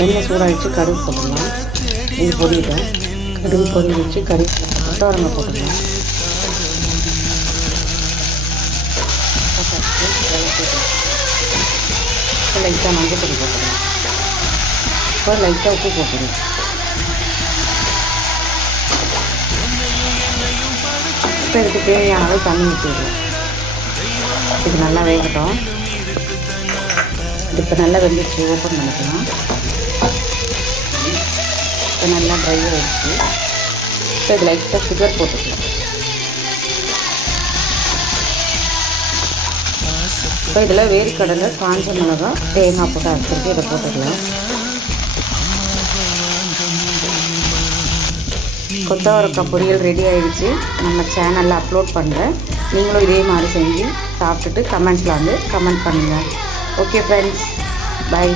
எண்ணெய் சூடாகிடுச்சு, கடுகு போட்டுடலாம். இது பொரியட்டும். கடுகு பொரிய வச்சு கொத்தவரங்காய் போட்டுடலாம். இப்போ லைட்டாக மஞ்சள் பொடி போட்டுடலாம். இப்போ லைட்டாக உப்பு போட்டுடலாம். இப்போ இதுக்கு தேவையான அளவு தண்ணி ஊற்றிடலாம். இது நல்லா வேகட்டும். இது இப்போ நல்லா வெந்துச்சு, ஓப்பன் பண்ணிக்கலாம். இப்போ நல்லா ட்ரை ஆகிடுச்சு. இப்போ இது லைட்டாக சுகர் போட்டுக்கலாம். இப்போ இதில் வேர்க்கடலை, காஞ்ச மிளகாய், தேங்காய் போட்டு அரைச்சிருக்கு. இதை போட்டுக்கலாம். கொத்தவரங்காய் பொரியல் ரெடி ஆகிடுச்சு. நம்ம சேனலில் அப்லோட் பண்ணுறேன். நீங்களும் இதே மாதிரி செஞ்சு சாப்பிட்டுட்டு கமெண்ட்ஸில் வந்து கமெண்ட் பண்ணுங்கள். Okay friends, by.